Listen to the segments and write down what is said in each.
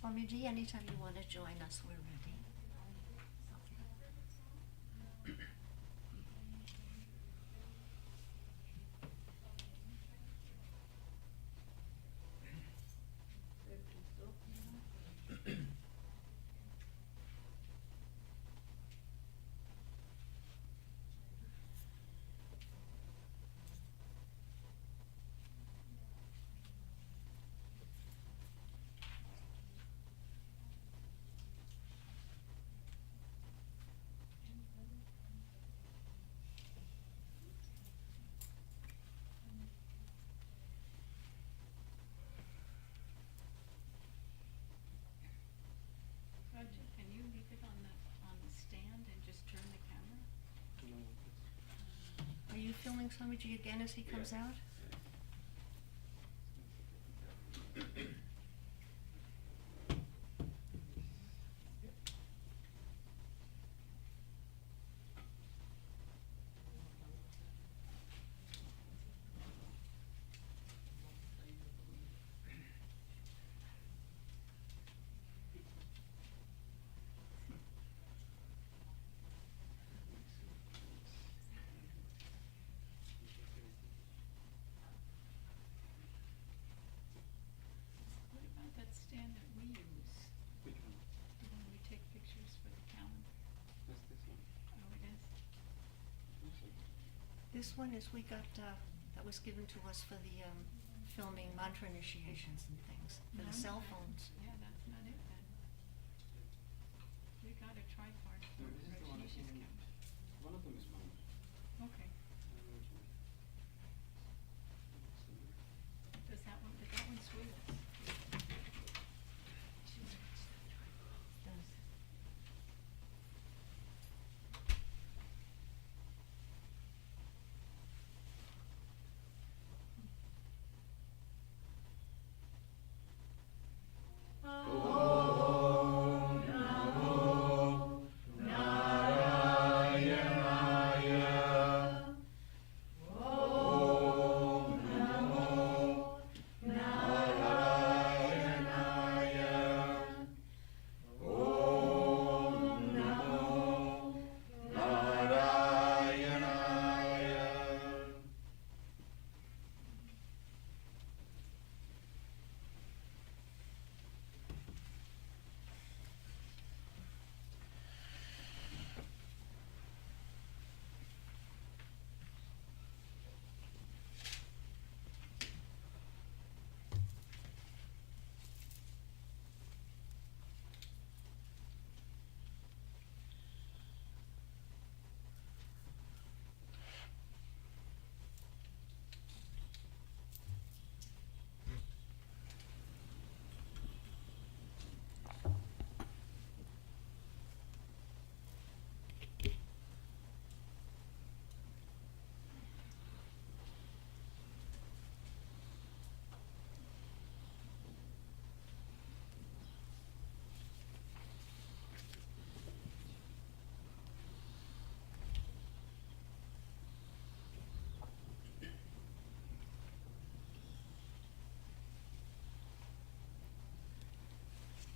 Swamiji, anytime you want to join us, we're ready. Can you leave it on the stand and just turn the camera? Are you filming Swamiji again as he comes out? What about that stand that we use? Which one? When we take pictures for the calendar? That's this one. Oh, it is? This one is we got, that was given to us for the filming mantra initiations and things, for the cell phones. Yeah, that's not it then. We got a tripod for No, this is the one I Rajneesh's can- camera. One of them is mine. Okay. I don't know which one. Did that one swing us?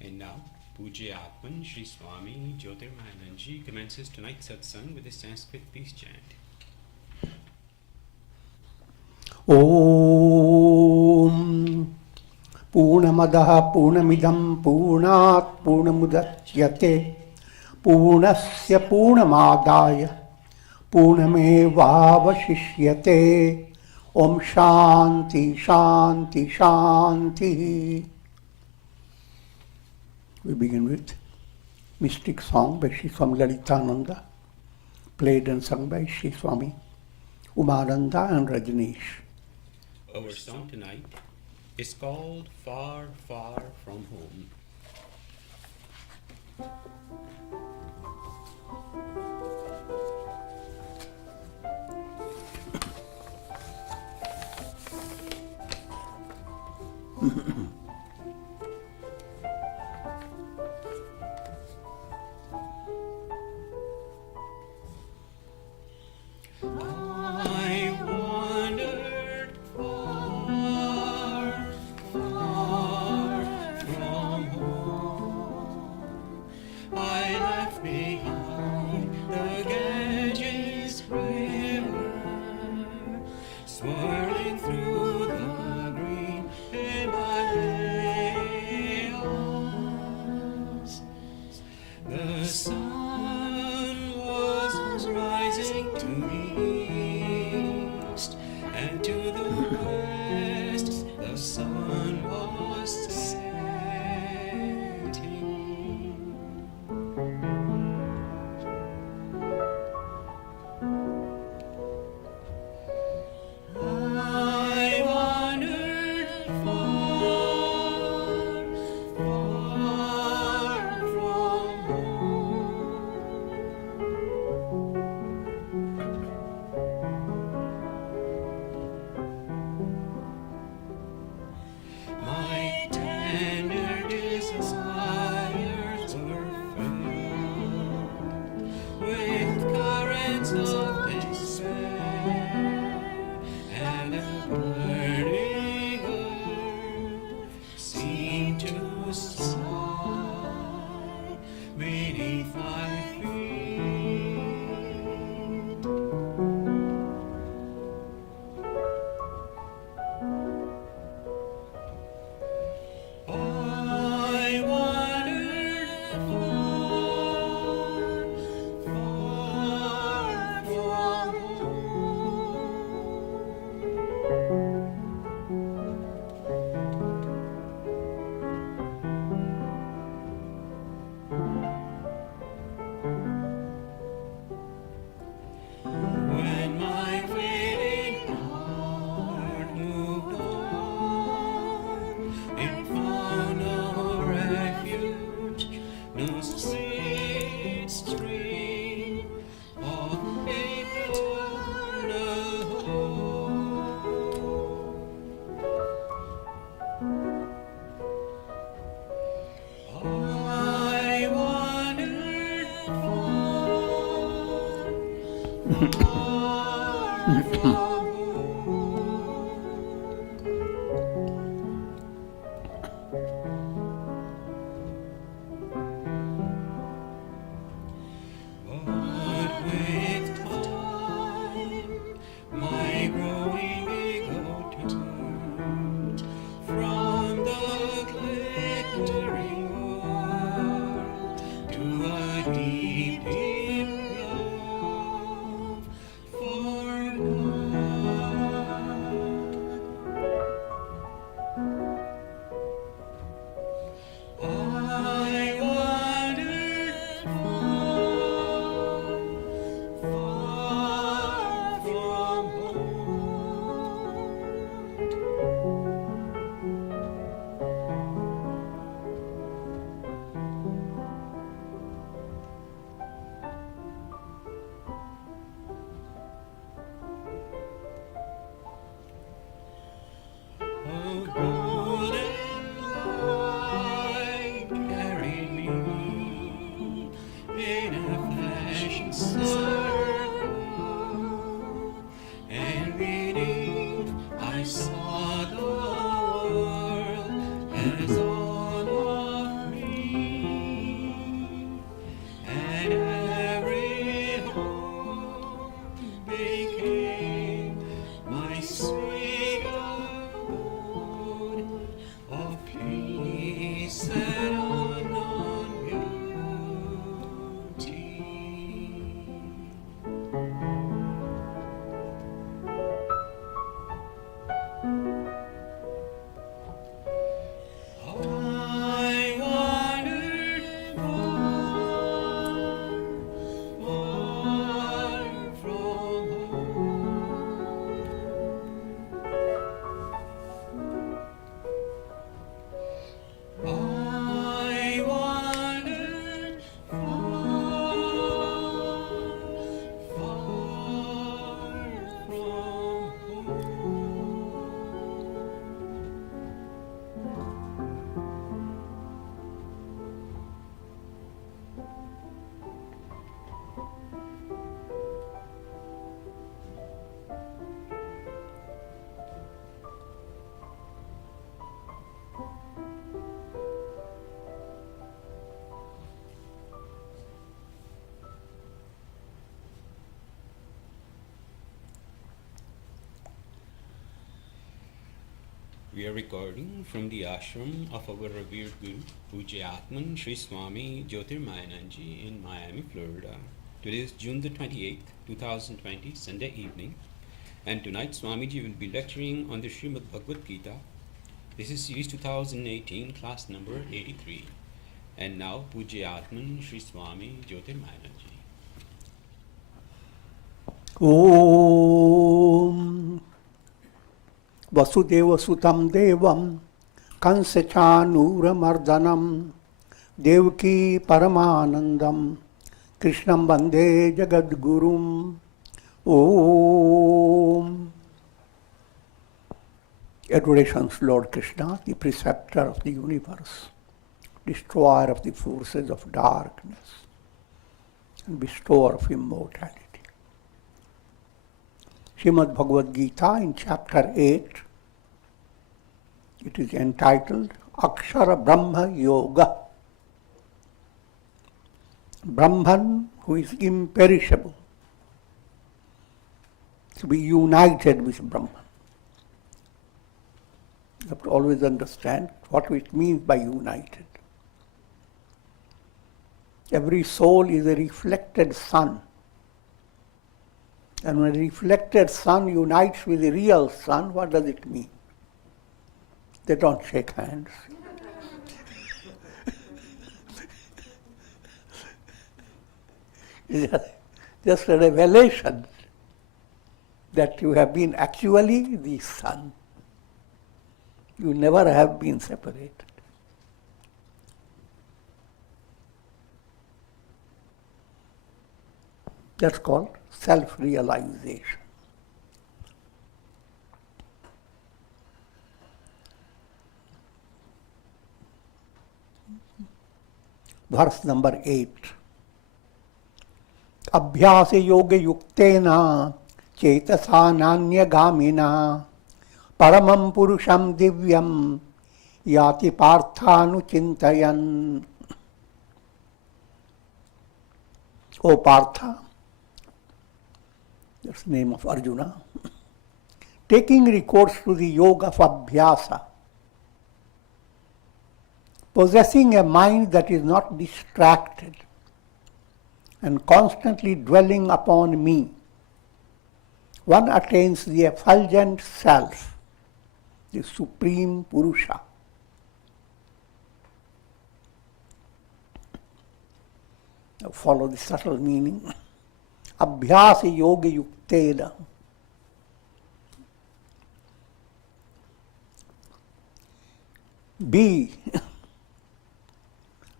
And now, Pujya Atman Sri Swami Jyotirmayananda Ji commences tonight's satsang with a Sanskrit peace chant. Om Purnamadaha Purnamidam Purnat Purnamudachyate Purnasya Purnamadaya Purnamevavashishyate Om Shanti Shanti Shanti. We begin with mystic song by Sri Swami Lalitananda, played and sung by Sri Swami Umananda and Rajneesh. Our song tonight is called Far, Far From Home. I wandered far, far from home. sank to the east, and to the west the sun was setting. I wandered far, far from home. My tender desires were filled with currents of despair, and a burning earth seemed to sigh beneath my feet. I wandered far, far from when my fading heart moved on, it found no refuge, no sweet stream of eternal hope. I wandered far, far from home. But with time, my growing ego turned from the glittering world to a deep, deep love for God. I wandered far, far from home. A golden light carried me in a flashing circle, and beneath I saw the world as all of me, and every home became my sweet abode of peace and unknown beauty. I wandered far, far from home. I wandered far, far from We are recording from the ashram of our revered Guru, Pujya Atman Sri Swami Jyotirmayananda in Miami, Florida. Today is June the 28th, 2020, Sunday evening, and tonight Swamiji will be lecturing on the Srimad Bhagavad Gita. This is series 2018, class number 83. And now, Pujya Atman Sri Swami Jyotirmayananda ji. Om Vasudeva Sutam Devam Kansachanuramardanam Devaki Paramanandam Krishnam Vande Jagadgurum. Om. Adorations, Lord Krishna, the preceptor of the universe, destroyer of the forces of darkness, and bestower of immortality. Srimad Bhagavad Gita in chapter 8, it is entitled Akshara Brahma Yoga. Brahman, who is imperishable, to be united with Brahman. You have to always understand what it means by united. Every soul is a reflected sun. And when a reflected sun unites with a real sun, what does it mean? They don't shake hands. It's just a revelation that you have been actually the sun. You never have been separated. That's called self-realization. Verse number 8. Abhyasa yoga yuktena cetasa nanya paramam purusham divyam yati parthanu chintayan. O Partha, that's the name of Arjuna, taking recourse to the yoga of abhyasa, possessing a mind that is not distracted and constantly dwelling upon me, one attains the effulgent self, the Supreme Purusha. Now follow the subtle meaning. Abhyasa yoga yuktena. Be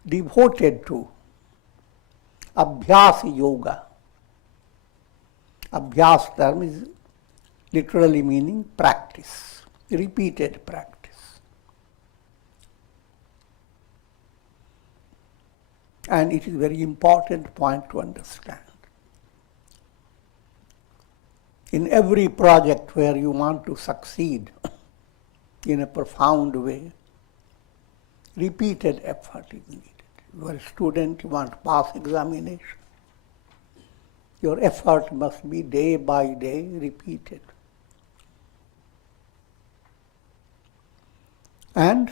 devoted to Abhyasa yoga. Abhyas term is literally meaning practice, repeated practice. And it is a very important point to understand. In every project where you want to succeed in a profound way, repeated effort is needed. You are a student, you want to pass examination. Your effort must be day by day repeated. And,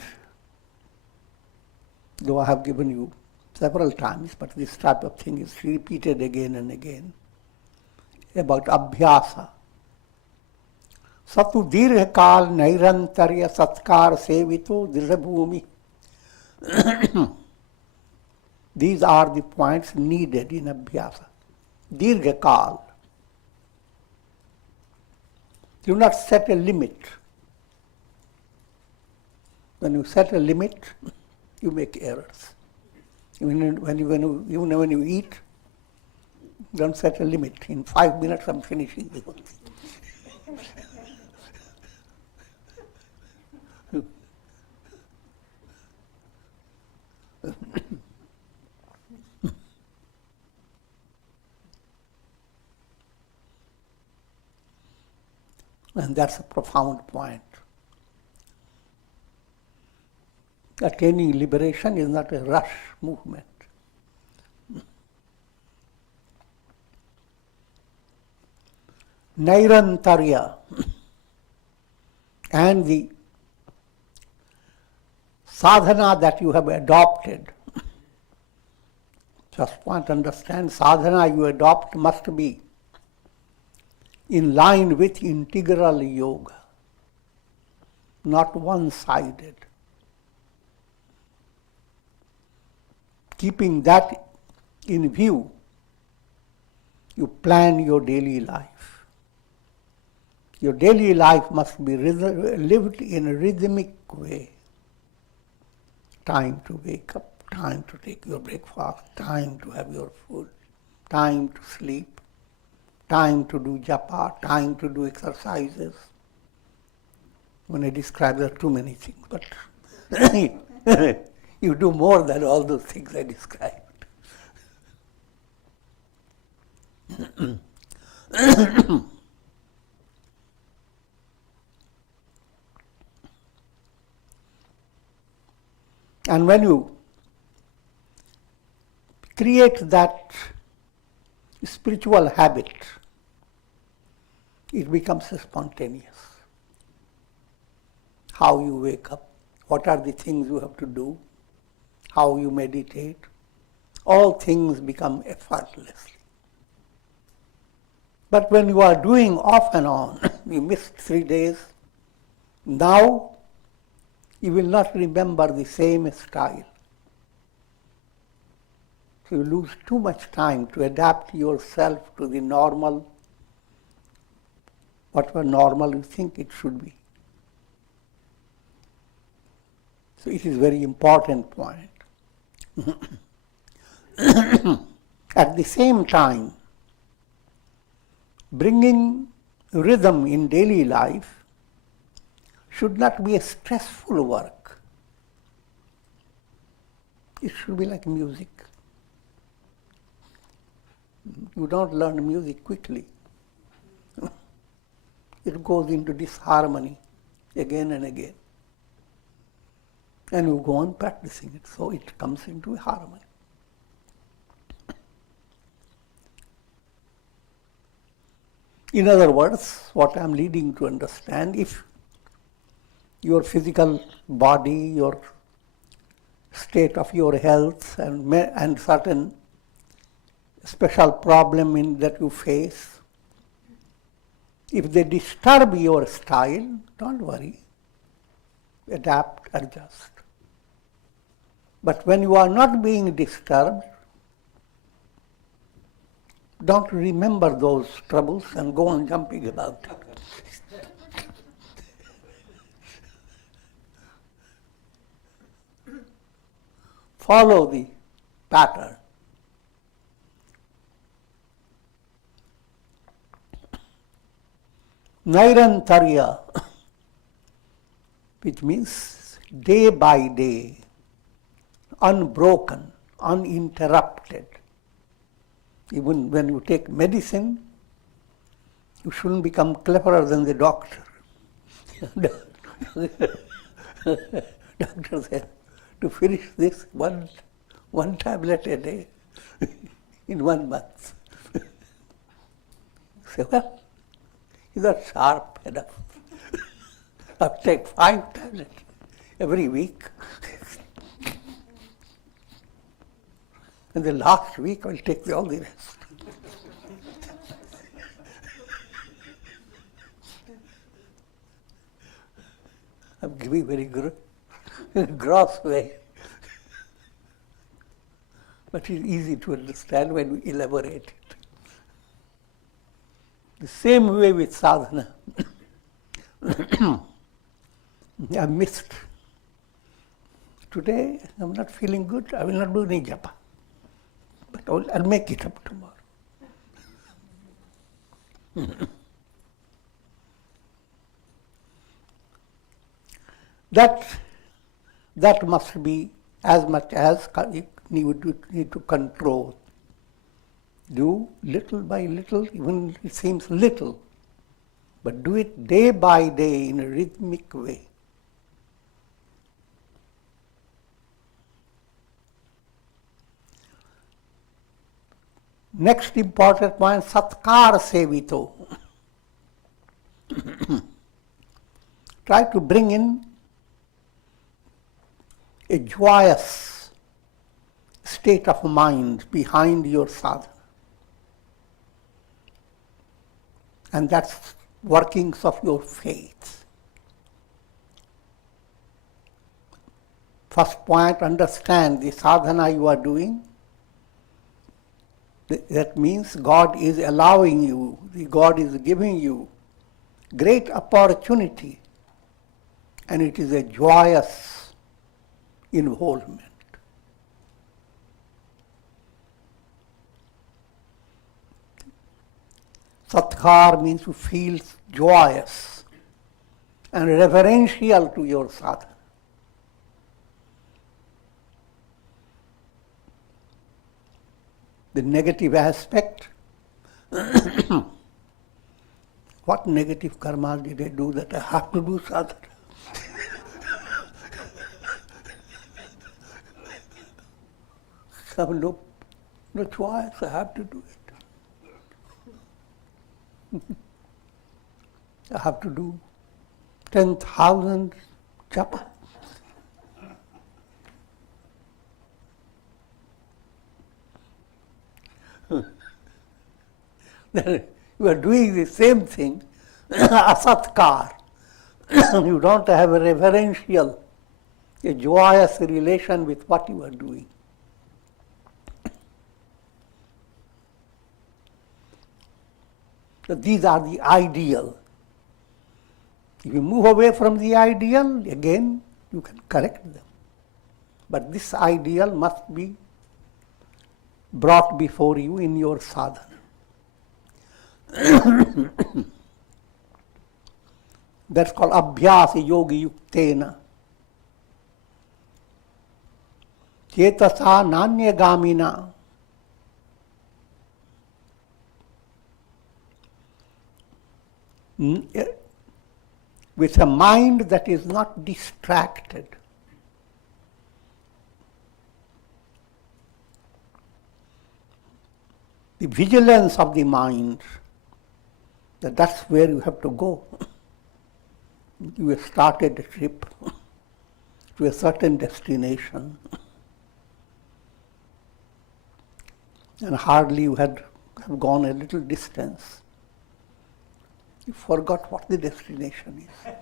though I have given you several times, but this type of thing is repeated again and again, about abhyasa. Satu dirghakal nairantarya satkar sevito dridhabhumi. These are the points needed in abhyasa. Dirghakal. Do not set a limit. When you set a limit, you make errors. Even when you eat, don't set a limit. In 5 minutes I'm finishing the whole thing. And that's a profound point. Attaining liberation is not a rush movement. Nairantarya and the sadhana that you have adopted Just want to understand, sadhana you adopt must be in line with integral yoga, not one-sided. Keeping that in view, you plan your daily life. Your daily life must be lived in a rhythmic way. Time to wake up, time to take your breakfast, time to have your food, time to sleep, time to do japa, time to do exercises. When I describe, there are too many things, but you do more than all those things I described. And when you create that spiritual habit, it becomes spontaneous. How you wake up, what are the things you have to do, how you meditate, all things become effortlessly. But when you are doing off and on, you missed 3 days, now you will not remember the same style. So you lose too much time to adapt yourself to the normal, whatever normal you think it should be. So it is a very important point. At the same time, bringing rhythm in daily life should not be a stressful work. It should be like music. You don't learn music quickly. It goes into disharmony again and again. And you go on practicing it, so it comes into harmony. In other words, what I am leading to understand, if your physical body, your state of your health and certain special problem that you face, if they disturb your style, don't worry. Adapt, adjust. But when you are not being disturbed, don't remember those troubles and go on jumping about. Follow the pattern. Nairantarya, which means day by day, unbroken, uninterrupted. Even when you take medicine, you shouldn't become cleverer than the doctor. Doctor said, to finish this one tablet a day in 1 month. Say, well, you're not sharp enough. I'll take 5 tablets every week. And the last week I'll take all the rest. I'm giving very gross way. But it's easy to understand when we elaborate it. The same way with sadhana. I missed. Today I'm not feeling good, I will not do any japa. But I'll make it up tomorrow. That must be as much as you need to control. Do little by little, even it seems little, but do it day by day in a rhythmic way. Next important point, satkar sevito. Try to bring in a joyous state of mind behind your sadhana. And that's workings of your faith. First point, understand the sadhana you are doing. That means God is allowing you, God is giving you great opportunity, and it is a joyous involvement. Satkar means to feel joyous and reverential to your sadhana. The negative aspect, what negative karma did I do that I have to do sadhana? I have no choice, I have to do it. I have to do 10,000 japa. You are doing the same thing, asatkar. You don't have a reverential, a joyous relation with what you are doing. So these are the ideal. If you move away from the ideal, again, you can correct them. But this ideal must be brought before you in your sadhana. That's called abhyasa yogi yuktena. Cetasa nanyagamina. With a mind that is not distracted. The vigilance of the mind, that's where you have to go. You have started a trip to a certain destination, and hardly you have gone a little distance. You forgot what the destination is.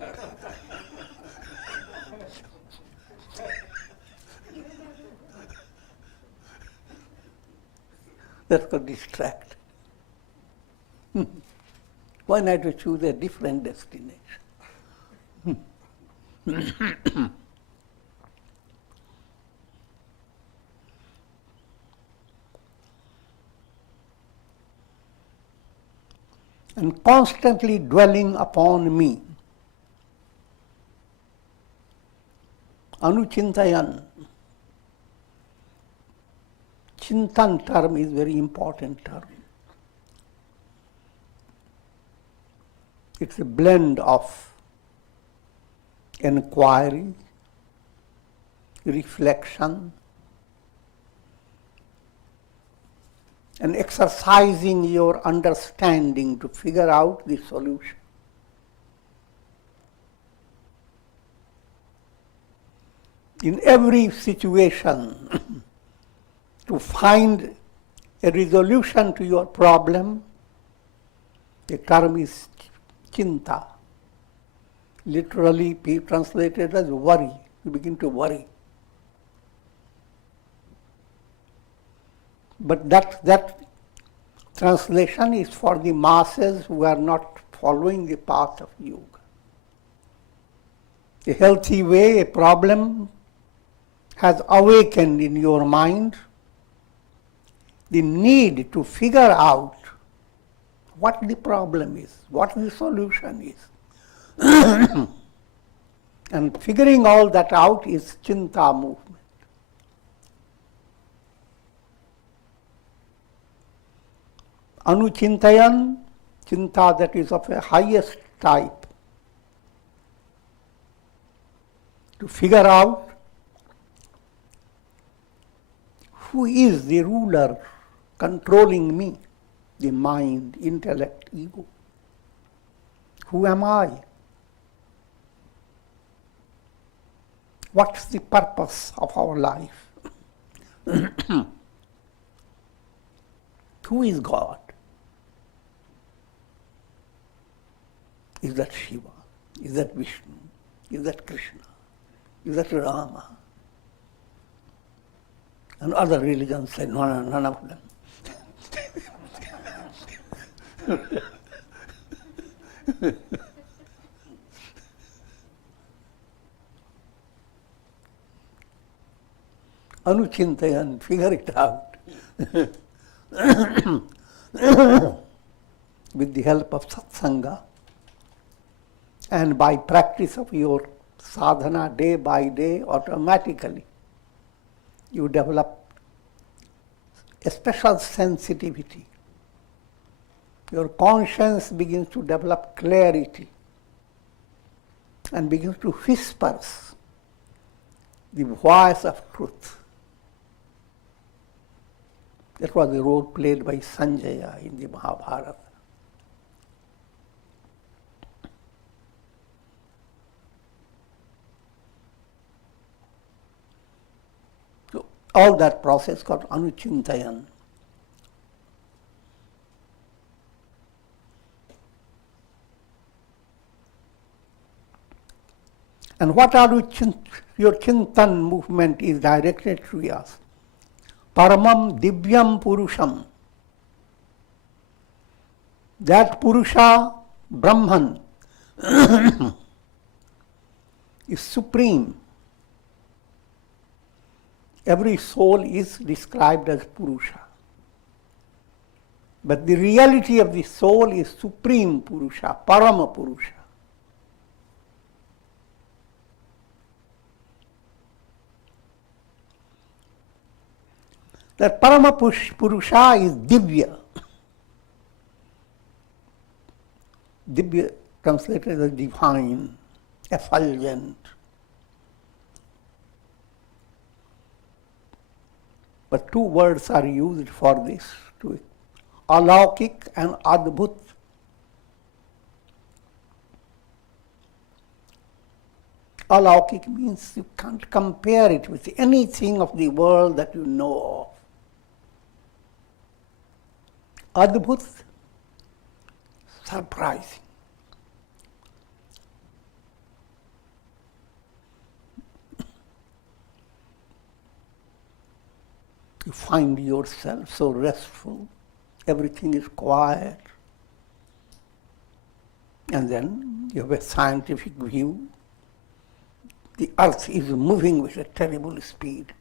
That's called distract. Why not to choose a different destination? And constantly dwelling upon me. Anuchintayan. Chintan term is very important term. It's a blend of inquiry, reflection, and exercising your understanding to figure out the solution. In every situation, to find a resolution to your problem, the term is chinta. Literally translated as worry. You begin to worry. But that translation is for the masses who are not following the path of yoga. A healthy way, a problem has awakened in your mind the need to figure out what the problem is, what the solution is. And figuring all that out is chinta movement. Anuchintayan, chinta that is of a highest type. To figure out who is the ruler controlling me, the mind, intellect, ego. Who am I? What's the purpose of our life? Who is God? Is that Shiva? Is that Vishnu? Is that Krishna? Is that Rama? And other religions say, no, no, none of them. Anuchintayan, figure it out. With the help of satsanga and by practice of your sadhana day by day, automatically you develop a special sensitivity. Your conscience begins to develop clarity and begins to whisper the voice of truth. That was the role played by Sanjaya in the Mahabharata. So all that process called Anuchintayan. And what are your Chintan movement is directed to us. Paramam Divyam Purusham. That Purusha, Brahman, is supreme. Every soul is described as Purusha. But the reality of the soul is Supreme Purusha, Parama Purusha. That Parama Purusha is Divya. Divya translated as divine, effulgent. But two words are used for this, Alaukik and Adbhut. Alaukik means you can't compare it with anything of the world that you know of. Adbhut, surprising. You find yourself so restful, everything is quiet, and then you have a scientific view. The earth is moving with a terrible speed.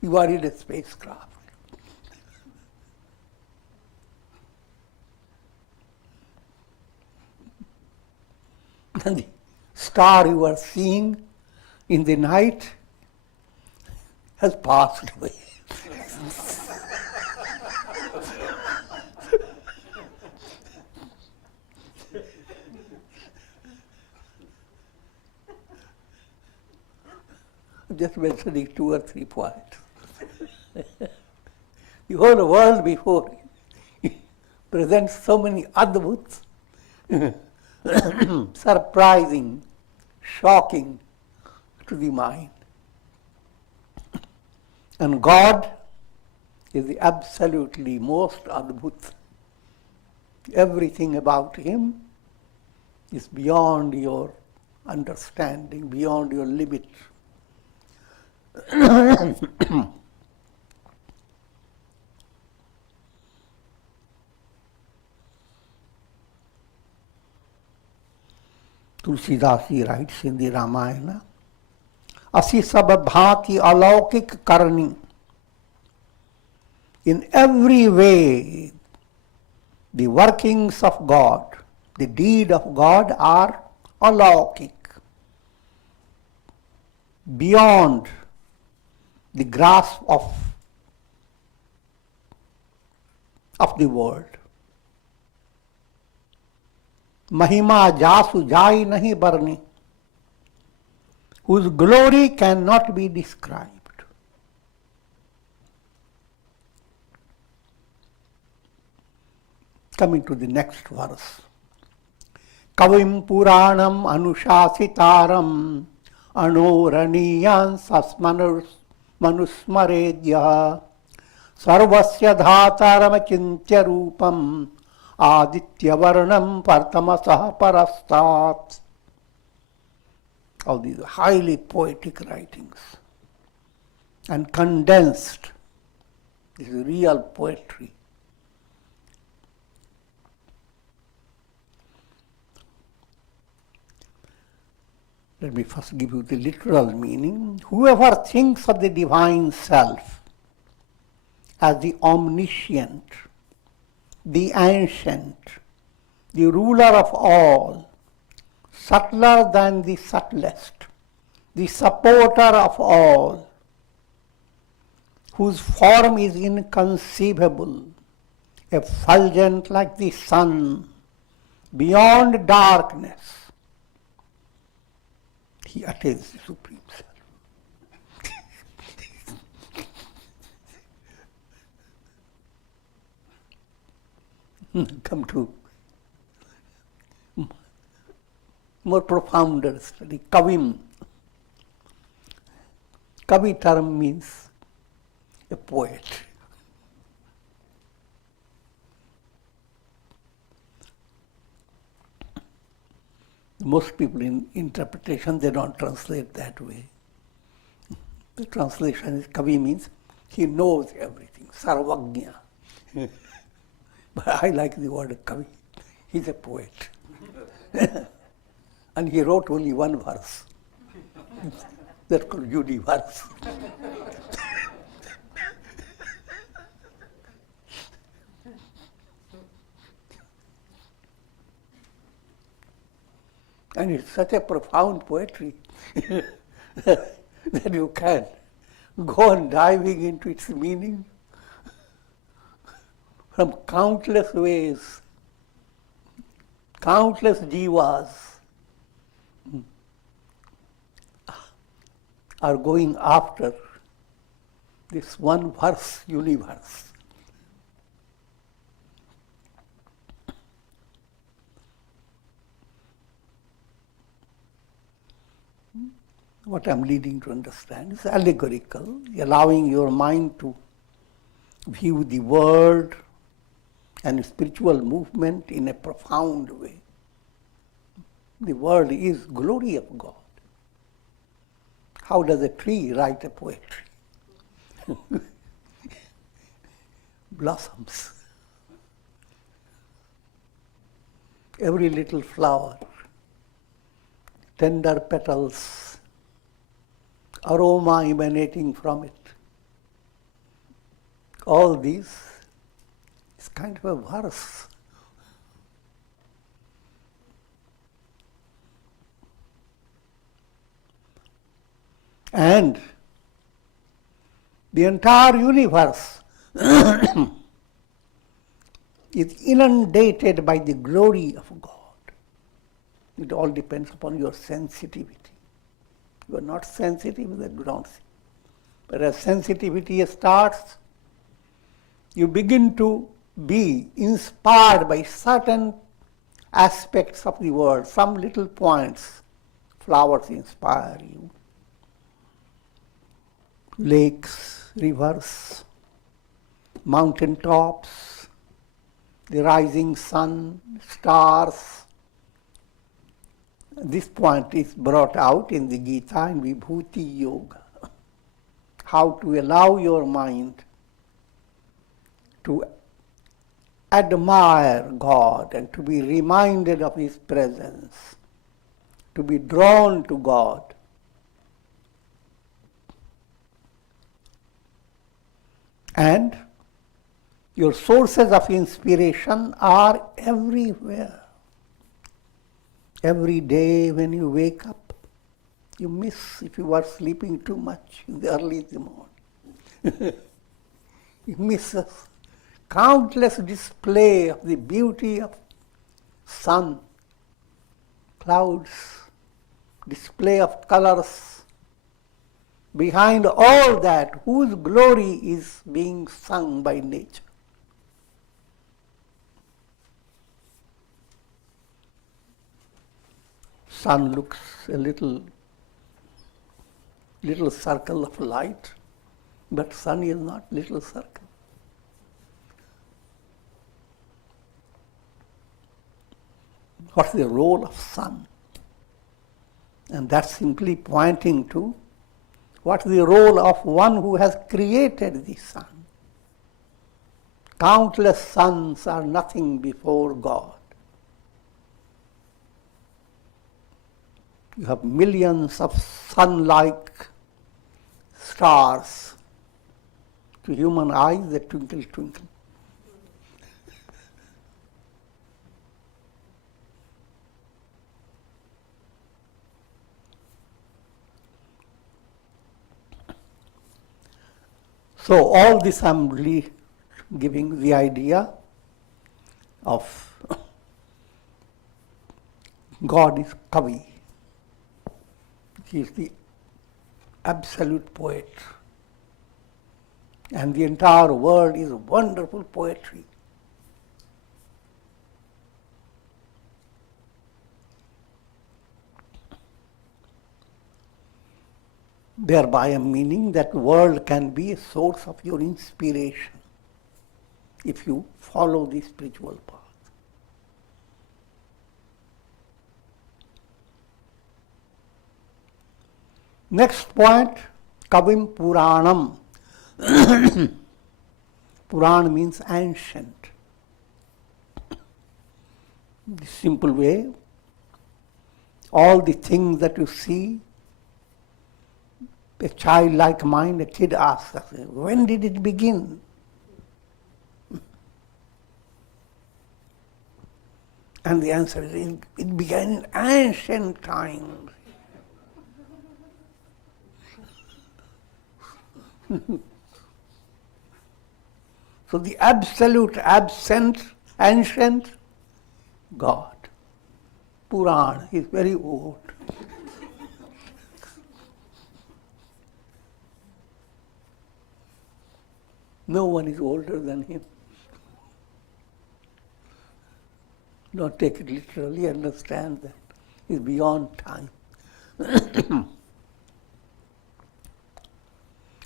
You are in a spacecraft. And the star you are seeing in the night has passed away. I'm just mentioning 2 or 3 points. The whole world before you presents so many adbhuts, surprising, shocking to the mind. And God is the absolutely most adbhut. Everything about Him is beyond your understanding, beyond your limit. Tulsidasi writes in the Ramayana, Asi sab bhati alaukik karni. In every way, the workings of God, the deed of God are alaukik, beyond the grasp of the world. Mahima jasu jai nahi barni, whose glory cannot be described. Coming to the next verse. Kavim Puranam Anushasitaram Anoraniyan Manusmaredya Sarvasya Dhataram Chintya Rupam Aditya Varnam Partamasaha Parastat. All these highly poetic writings and condensed. This is real poetry. Let me first give you the literal meaning. Whoever thinks of the divine self as the omniscient, the ancient, the ruler of all, subtler than the subtlest, the supporter of all, whose form is inconceivable, effulgent like the sun, beyond darkness, he attains the Supreme Self. Come to more profounder study. Kavim. Kavi term means a poet. Most people in interpretation, they don't translate that way. The translation is Kavi means he knows everything, Sarvagnya. But I like the word Kavi. He's a poet. And he wrote only one verse. That's called universe. And it's such a profound poetry that you can go on diving into its meaning from countless ways, countless jivas are going after this one verse universe. What I'm leading to understand is allegorical, allowing your mind to view the world and spiritual movement in a profound way. The world is glory of God. How does a tree write a poetry? Blossoms. Every little flower, tender petals, aroma emanating from it. All these is kind of a verse. And the entire universe is inundated by the glory of God. It all depends upon your sensitivity. You are not sensitive, that you don't see. But as sensitivity starts, you begin to be inspired by certain aspects of the world, some little points. Flowers inspire you. Lakes, rivers, mountain tops, the rising sun, stars. This point is brought out in the Gita and Vibhuti Yoga. How to allow your mind to admire God and to be reminded of His presence, to be drawn to God. And your sources of inspiration are everywhere. Every day when you wake up, you miss if you are sleeping too much in the early morning. You miss a countless display of the beauty of sun, clouds, display of colors. Behind all that, whose glory is being sung by nature? sun looks a little circle of light, but sun is not little circle. What's the role of sun? And that's simply pointing to what's the role of one who has created the sun. Countless suns are nothing before God. You have millions of sun-like stars. To human eyes, they twinkle, twinkle. So all this I'm really giving the idea of God is Kavi. He is the absolute poet. And the entire world is wonderful poetry. Thereby I'm meaning that world can be a source of your inspiration if you follow the spiritual path. Next point, Kavim Puranam. Puran means ancient. The simple way, all the things that you see, a childlike mind, a kid asks us, when did it begin? And the answer is, it began in ancient times. So the absolute, absent, ancient, God. Puran is very old. No one is older than him. Don't take it literally, understand that he's beyond time.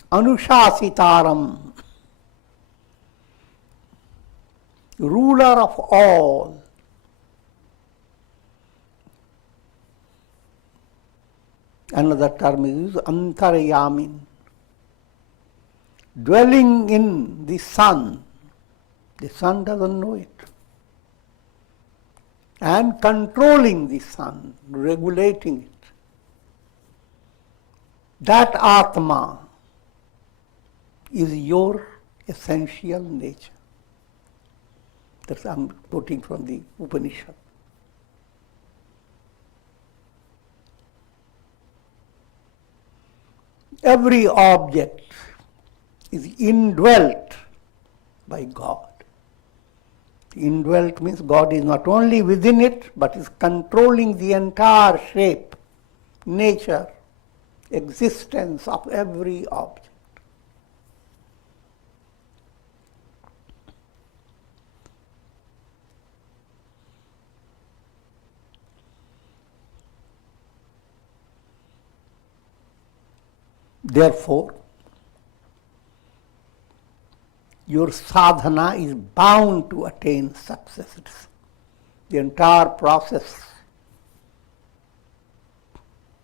Anushasitaram, ruler of all. Another term is Antarayamin, dwelling in the sun. The sun doesn't know it. And controlling the sun, regulating it. That Atma is your essential nature. That's I'm quoting from the Upanishad. Every object is indwelt by God. Indwelt means God is not only within it, but is controlling the entire shape, nature, existence of every object. Therefore, your sadhana is bound to attain success. The entire process,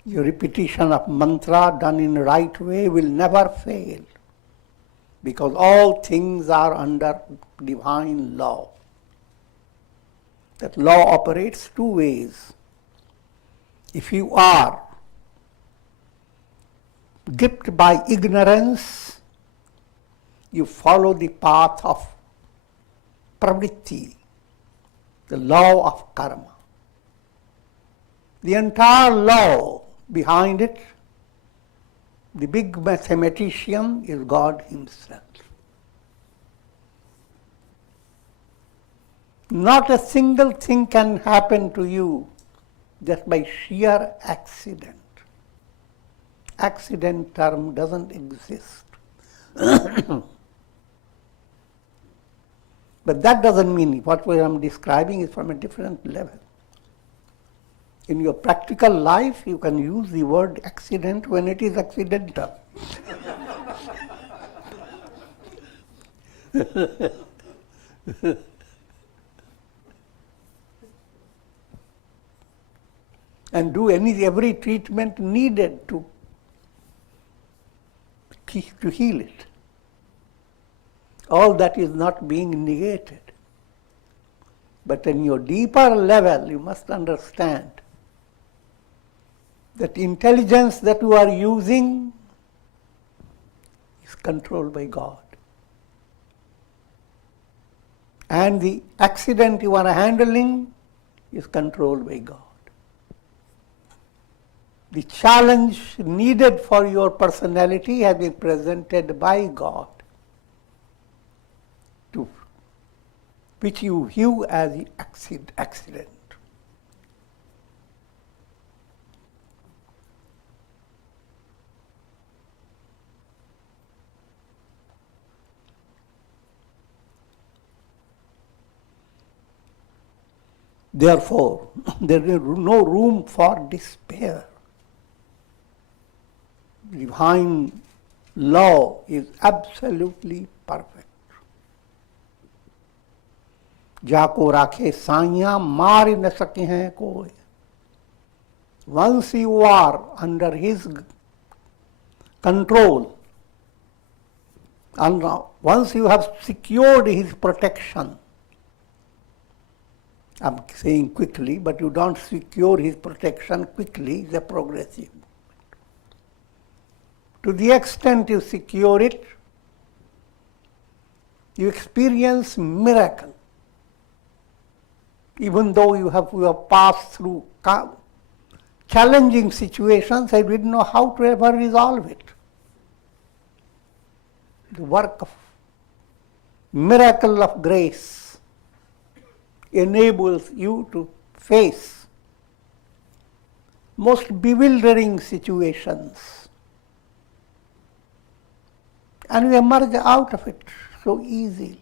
your repetition of mantra done in the right way will never fail, because all things are under divine law. That law operates two ways. If you are gripped by ignorance, you follow the path of pravritti, the law of karma. The entire law behind it, the big mathematician is God himself. Not a single thing can happen to you just by sheer accident. Accident term doesn't exist. But that doesn't mean what I'm describing is from a different level. In your practical life, you can use the word accident when it is accidental. And do every treatment needed to heal it. All that is not being negated. But in your deeper level, you must understand that intelligence that you are using is controlled by God. And the accident you are handling is controlled by God. The challenge needed for your personality has been presented by God, which you view as the accident. Therefore, there is no room for despair. Divine law is absolutely perfect. जाको राखे साइयां मार न सके हैं कोई. Once you are under his control, and once you have secured his protection, I'm saying quickly, but you don't secure his protection quickly, it's a progressive. To the extent you secure it, you experience miracle. Even though you have passed through challenging situations, I didn't know how to ever resolve it. The work of miracle of grace enables you to face most bewildering situations. And we emerge out of it so easily.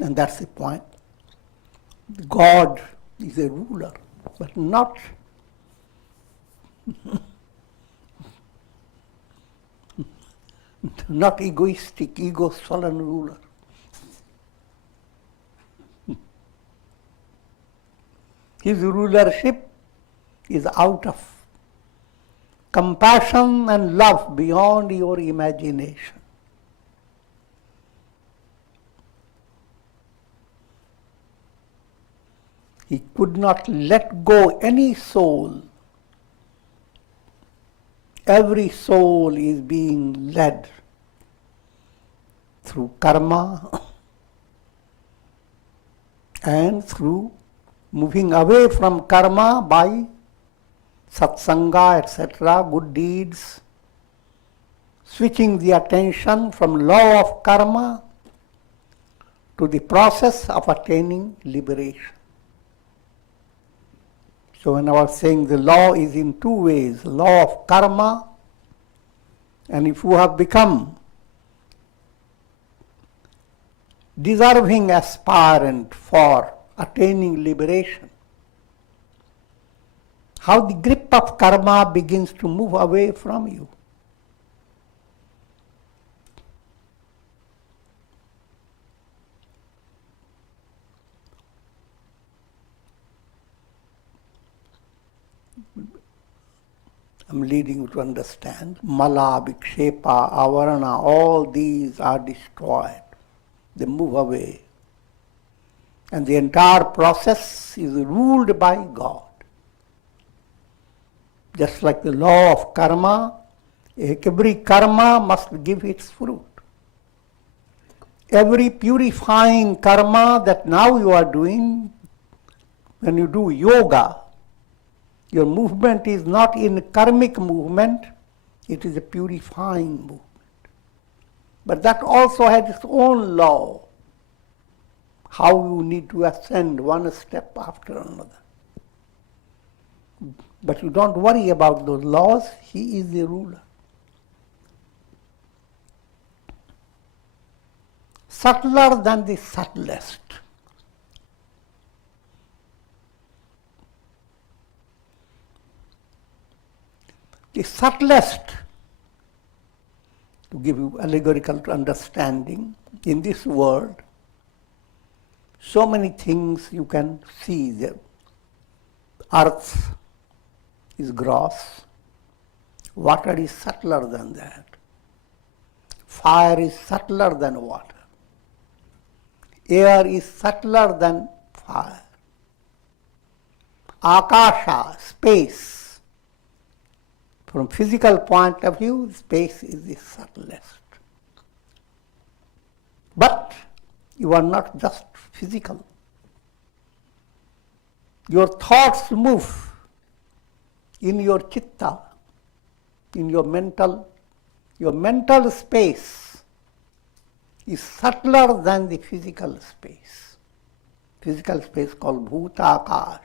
And that's the point. God is a ruler, but not egoistic, ego-sullen ruler. His rulership is out of compassion and love beyond your imagination. He could not let go any soul. Every soul is being led through karma and through moving away from karma by satsanga, etc., good deeds, switching the attention from law of karma to the process of attaining liberation. So when I was saying the law is in two ways, law of karma, and if you have become deserving aspirant for attaining liberation, how the grip of karma begins to move away from you. I'm leading you to understand. Mala, Vikshepa, Avarana, all these are destroyed. They move away. And the entire process is ruled by God. Just like the law of karma, every karma must give its fruit. Every purifying karma that now you are doing, when you do yoga, your movement is not in karmic movement, it is a purifying movement. But that also has its own law, how you need to ascend one step after another. But you don't worry about those laws, he is the ruler. subtler than the subtlest. The subtlest, to give you allegorical understanding, in this world, so many things you can see. The earth is gross, water is subtler than that, fire is subtler than water, air is subtler than fire, akasha, space. From physical point of view, space is the subtlest. But you are not just physical. Your thoughts move in your chitta, in your mental space is subtler than the physical space. Physical space called bhutakash.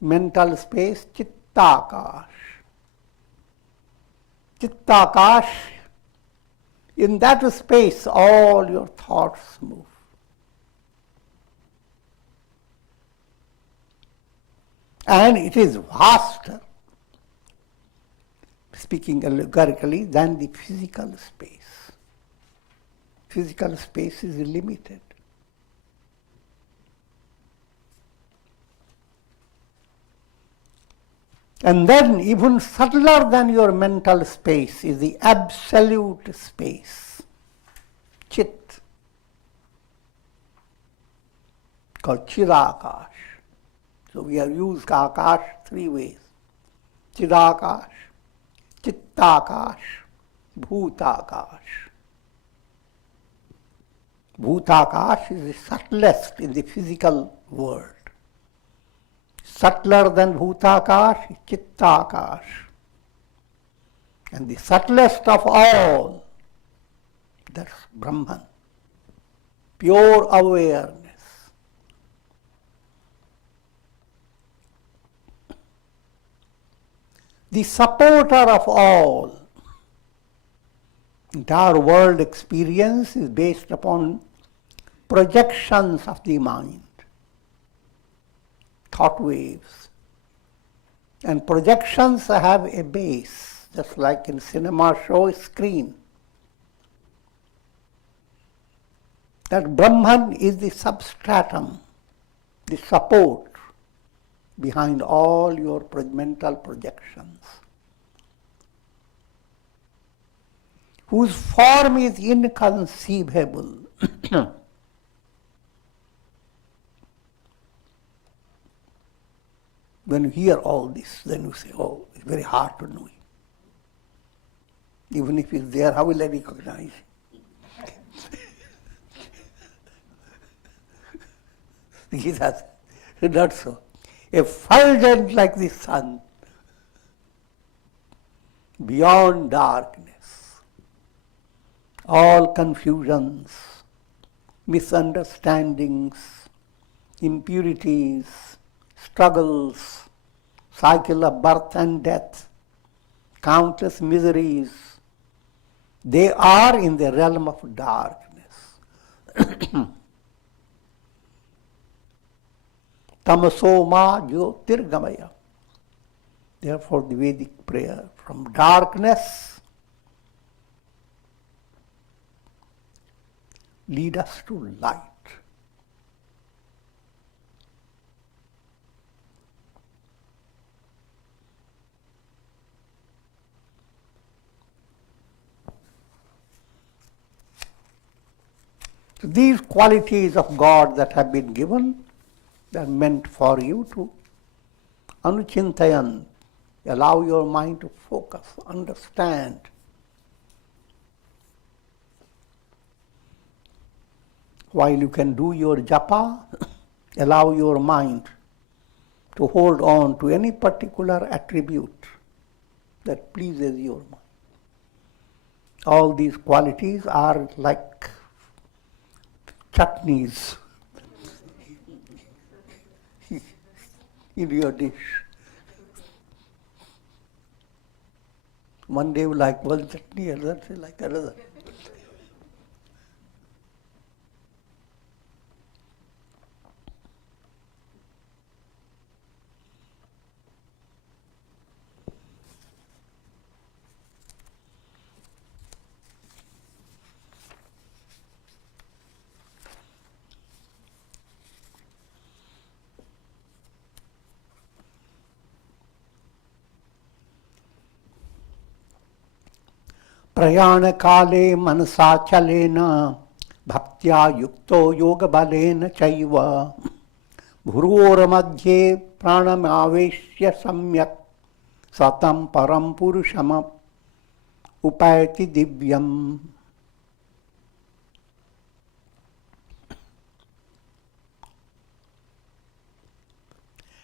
Mental space, chittakash. Chittakash, in that space all your thoughts move. And it is vaster, speaking allegorically, than the physical space. Physical space is limited. And then even subtler than your mental space is the absolute space, chit, called chidakash. So we have used akash three ways: chidakash, chittakash, bhutakash. Bhutakash is the subtlest in the physical world. Subtler than bhutakash, chittakash. And the subtlest of all, that's Brahman, pure awareness. The supporter of all. Entire world experience is based upon projections of the mind, thought waves. And projections have a base, just like in cinema show screen. That Brahman is the substratum, the support behind all your mental projections, whose form is inconceivable. When you hear all this, then you say, oh, it's very hard to know him. Even if he's there, how will I recognize him? Gita says, not so. Effulgent like the sun, beyond darkness, all confusions, misunderstandings, impurities, struggles, cycle of birth and death, countless miseries, they are in the realm of darkness. Tamaso ma Jyotirgamaya. Therefore the Vedic prayer, from darkness lead us to light. So these qualities of God that have been given, they are meant for you to anuchintayan, allow your mind to focus, understand. While you can do your japa, allow your mind to hold on to any particular attribute that pleases your mind. All these qualities are like chutneys in your dish. One day you like one chutney, another day like another. प्रयाण काले मनसा चलेन भक्त्या युक्तो योग बलेन चैव भ्रुवोर्मध्ये प्राणमावेश्य सम्यक् सतं परं पुरुषम उपैति दिव्यम्.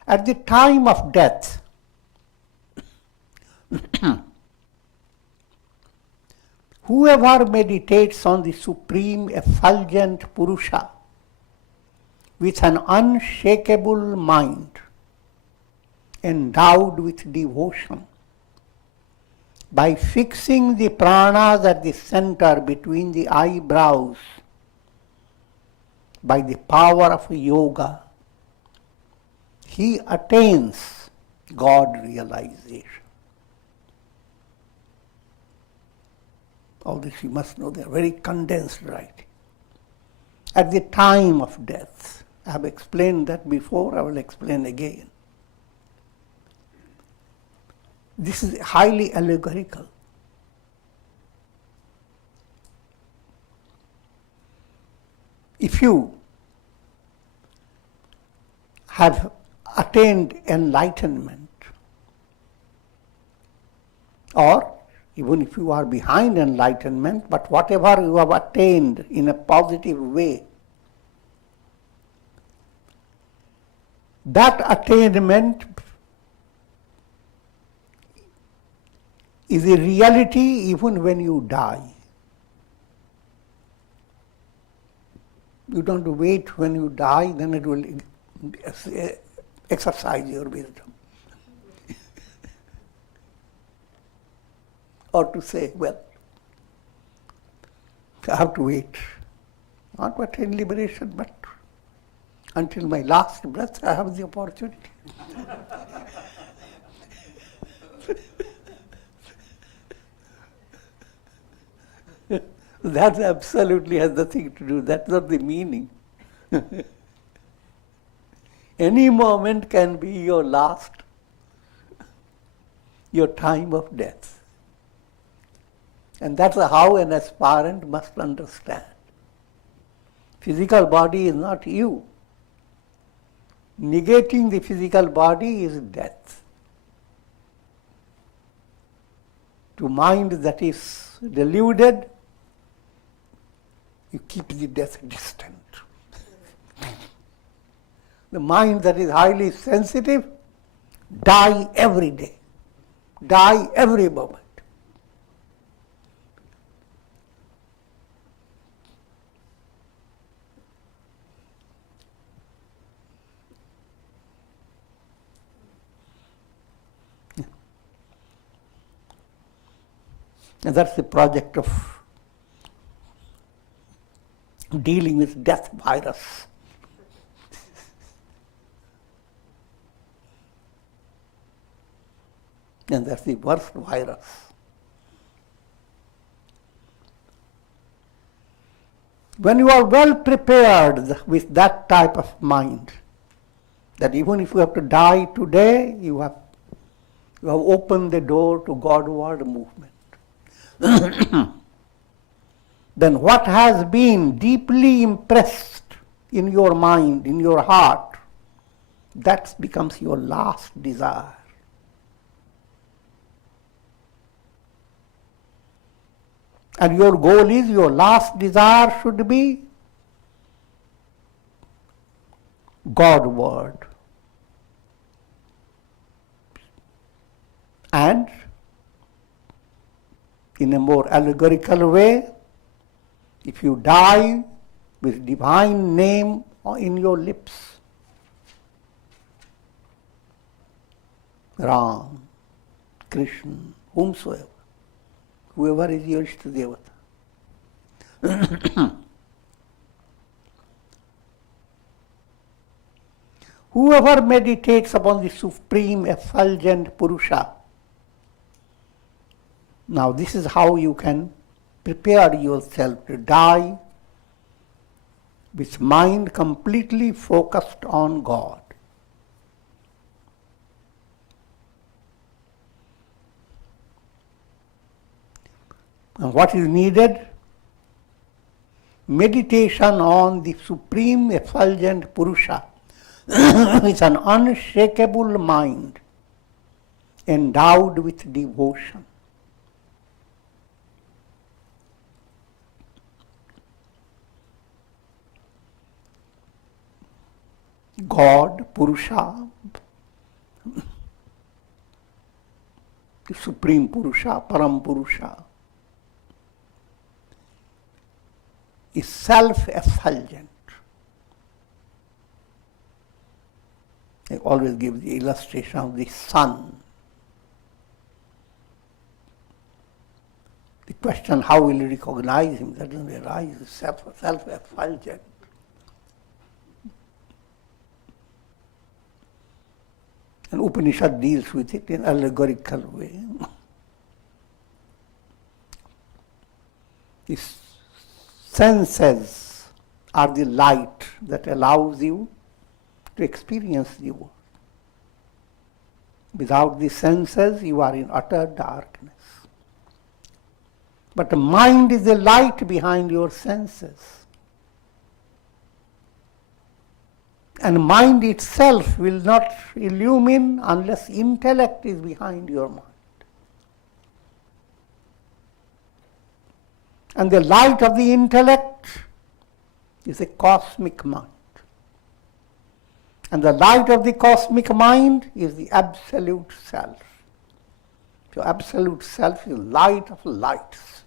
At the time of death, whoever meditates on the Supreme Effulgent Purusha with an unshakable mind, endowed with devotion, by fixing the pranas at the center between the eyebrows, by the power of yoga, he attains God realization. All this you must know, they are very condensed writing. At the time of death, I have explained that before, I will explain again. This is highly allegorical. If you have attained enlightenment, or even if you are behind enlightenment, but whatever you have attained in a positive way, that attainment is a reality even when you die. You don't wait when you die, then it will exercise your wisdom. Or to say, well, I have to wait, not to attain liberation, but until my last breath I have the opportunity. That absolutely has nothing to do, that's not the meaning. Any moment can be your last, your time of death. And that's how an aspirant must understand. Physical body is not you. Negating the physical body is death. To mind that is deluded, you keep the death distant. The mind that is highly sensitive, die every day, die every moment. And that's the project of dealing with death virus. And that's the worst virus. When you are well prepared with that type of mind, that even if you have to die today, you have opened the door to Godward movement. Then what has been deeply impressed in your mind, in your heart, that becomes your last desire. And your goal is, your last desire should be Godward. And in a more allegorical way, if you die with divine name in your lips, Ram, Krishna, whomsoever, whoever is your Ishtadevata. Whoever meditates upon the Supreme Effulgent Purusha, now this is how you can prepare yourself to die with mind completely focused on God. And what is needed? Meditation on the Supreme Effulgent Purusha. It's an unshakable mind endowed with devotion. God, Purusha, the Supreme Purusha, Param Purusha, is self-effulgent. I always give the illustration of the sun. The question, how will you recognize him? That doesn't arise, is self-effulgent. And Upanishad deals with it in allegorical way. The senses are the light that allows you to experience the world. Without the senses, you are in utter darkness. But the mind is the light behind your senses. And mind itself will not illumine unless intellect is behind your mind. And the light of the intellect is a cosmic mind. And the light of the cosmic mind is the absolute self. So absolute self is light of lights.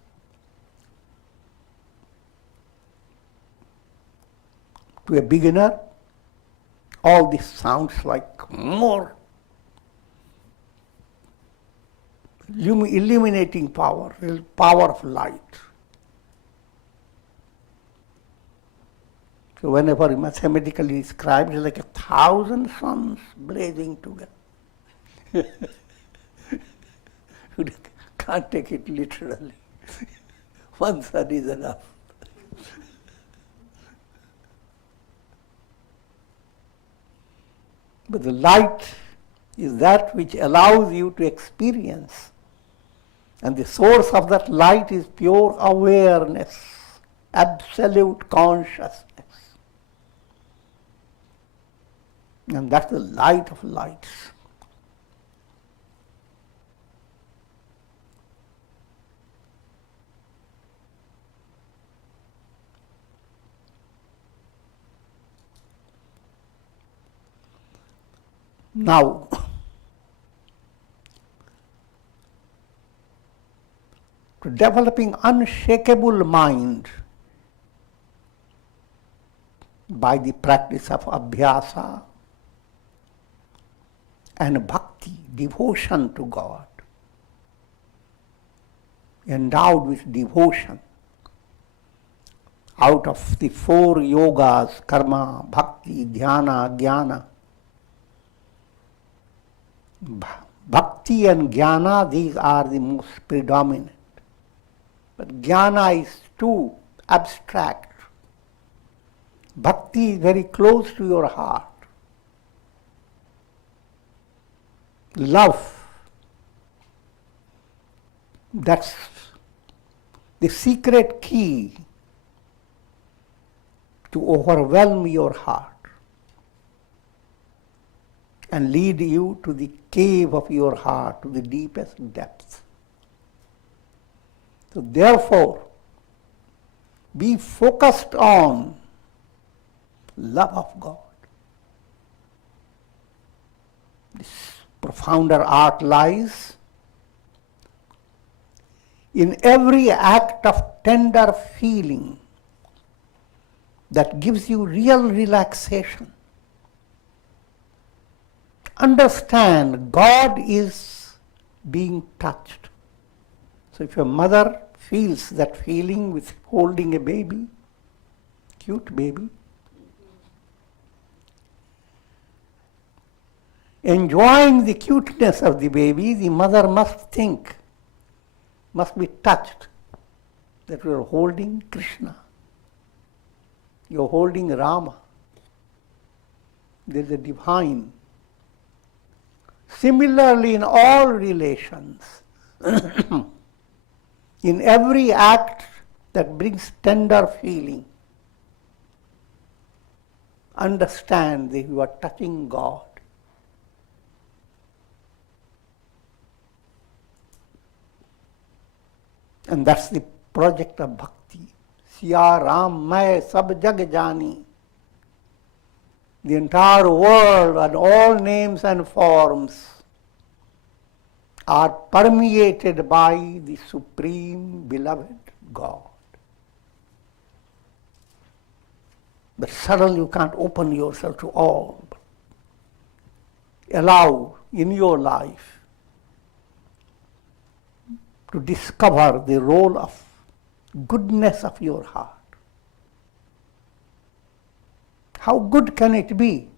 To a beginner, all this sounds like more illuminating power, power of light. So whenever mathematically described, it's like 1,000 suns blazing together. You can't take it literally. One sun is enough. But the light is that which allows you to experience. And the source of that light is pure awareness, absolute consciousness. And that's the light of lights. Now, to developing unshakable mind by the practice of abhyasa and bhakti, devotion to God, endowed with devotion, out of the 4 yogas, karma, bhakti, dhyana, jnana, bhakti and jnana, these are the most predominant. But jnana is too abstract. Bhakti is very close to your heart. Love, that's the secret key to overwhelm your heart and lead you to the cave of your heart, to the deepest depths. So therefore, be focused on love of God. This profounder art lies in every act of tender feeling that gives you real relaxation. Understand, God is being touched. So if your mother feels that feeling with holding a baby, cute baby, enjoying the cuteness of the baby, the mother must think, must be touched that you are holding Krishna. You are holding Rama. There is a divine. Similarly, in all relations, In every act that brings tender feeling, understand that you are touching God. And that's the project of bhakti. Siya Ram Mai Sab Jag Jani. The entire world and all names and forms are permeated by the Supreme Beloved God. But suddenly you can't open yourself to all. Allow in your life to discover the role of goodness of your heart. How good can it be?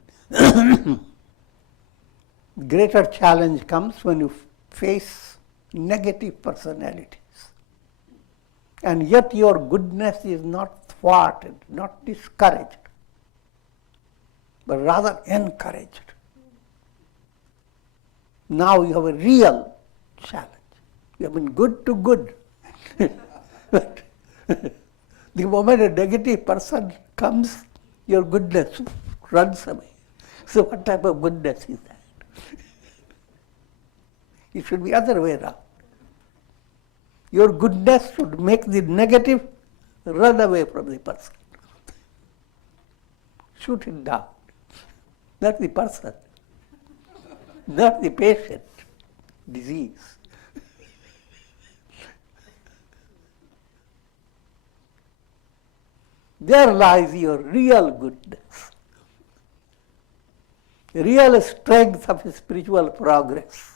Greater challenge comes when you face negative personalities. And yet your goodness is not thwarted, not discouraged, but rather encouraged. Now you have a real challenge. You have been good to good. But the moment a negative person comes, your goodness runs away. So what type of goodness is that? It should be other way around. Your goodness should make the negative run away from the person. Shoot it down. Not the person. Not the patient. Disease. There lies your real goodness, real strength of spiritual progress.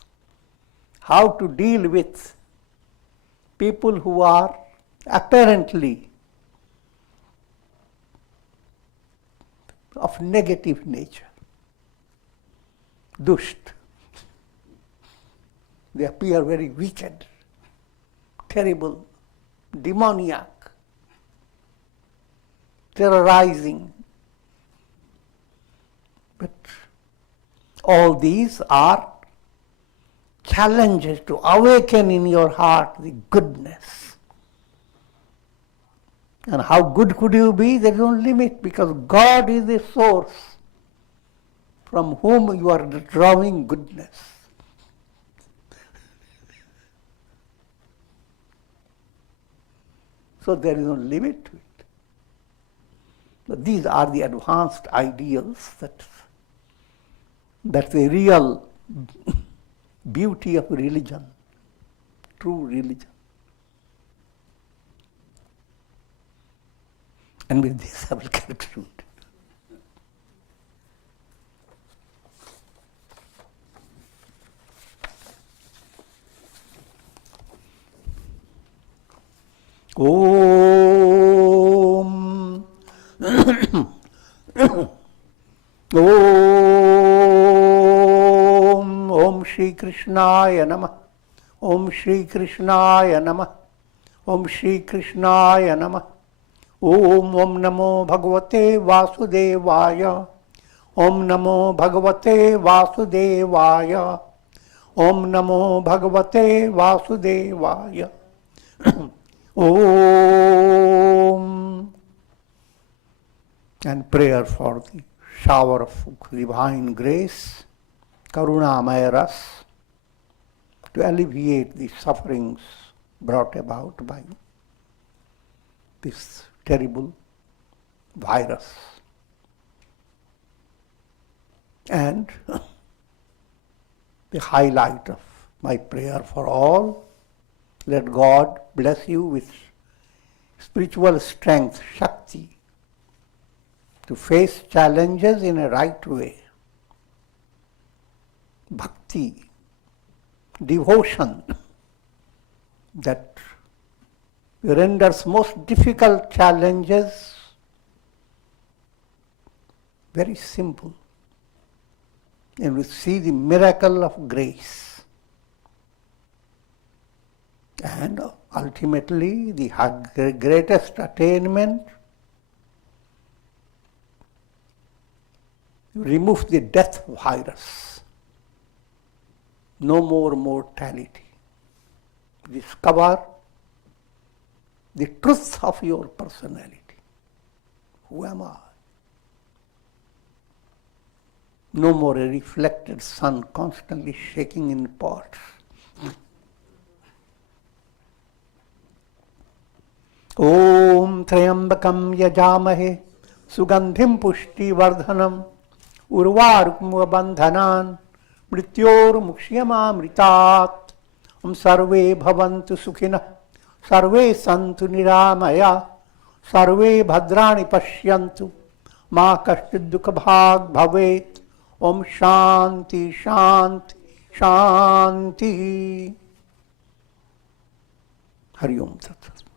How to deal with people who are apparently of negative nature, dusht. They appear very wicked, terrible, demoniac, terrorizing. But all these are challenges to awaken in your heart the goodness. And how good could you be? There is no limit, because God is the source from whom you are drawing goodness. So there is no limit to it. But these are the advanced ideals that the real beauty of religion, true religion. And with this I will conclude. Om Om Shri Krishnaya Namah. Om Shri Krishnaya Namah. Om Shri Krishnaya Namah. Om Namo Bhagavate Vasudevaya. Om Namo Bhagavate Vasudevaya. Om Namo Bhagavate Vasudevaya. Om. And prayer for the shower of divine grace, Karunamaya Ras, to alleviate the sufferings brought about by this terrible virus. And the highlight of my prayer for all, let God bless you with spiritual strength, Shakti, to face challenges in a right way. Bhakti, devotion, that renders most difficult challenges very simple. And we see the miracle of grace. And ultimately, the greatest attainment, remove the death virus. No more mortality. Discover the truth of your personality. Who am I? No more a reflected sun constantly shaking in pots. Om Trayambakam Yajamahe Sugandhim Pushti Vardhanam Urvarukmuva Bandhanan Mrityor Mukshyamamritat Sarve Bhavantu Sukhina Sarve Santu Niramaya Sarve Bhadrani Pashyantu Ma Kashchid Dukha Bhag Bhavet Om Shanti Shanti Shanti Hari Om Tat Sat.